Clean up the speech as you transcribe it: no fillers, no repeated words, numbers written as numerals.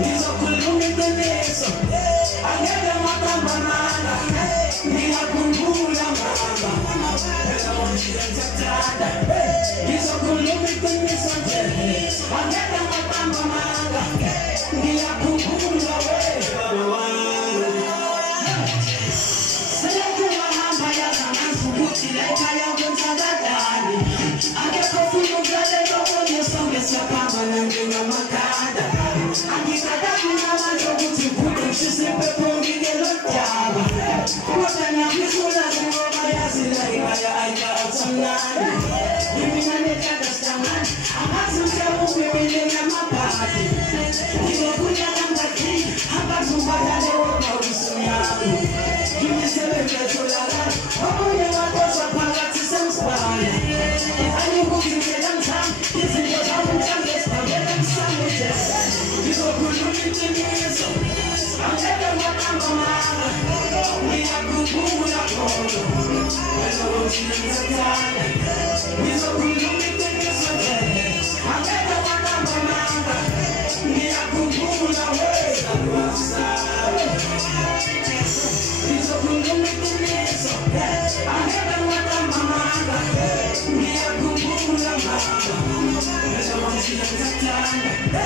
Ngizokhuluma iqiniso angeke ngaphambanana ngiyakhumbula mama phela ngiyathathanda ngizokhuluma iqiniso nje angeke ngaphambanana ngiyakhumbula baba wami selekuhamba yazangazi ukuthi la ekhaya kwenzakadani akekho funa ukuzalela okunye sonke siyaphambana njengamakanda angikakabi namandla ukuthi ngiphinde ngishise impepho ngikelo daba kodwa ngiyakhumbula ngoba yazi la ekhaya ayikathamnani imina nekhanda sihlangana angazi mhlawumbe namabhadi ngizokhulya kangathi abazumbalale wona usemnyama ngimisebenzi etholakala omunye wakosa phakathi semsibaya angikuzingela mthamo izinto zami mhlawumbe ezibambela msamuje ngizokhuluma iqiniso angeke ngaqamba mama ngiyakhumbula khona wena uthi ngiyazithanda ngizokhuluma iqiniso nje angeke ngaqamba mama ngiyakhumbula wena wasaba ngizokhuluma iqiniso angeke ngaqamba mama ngiyakhumbula mama wena uthi ngiyazithanda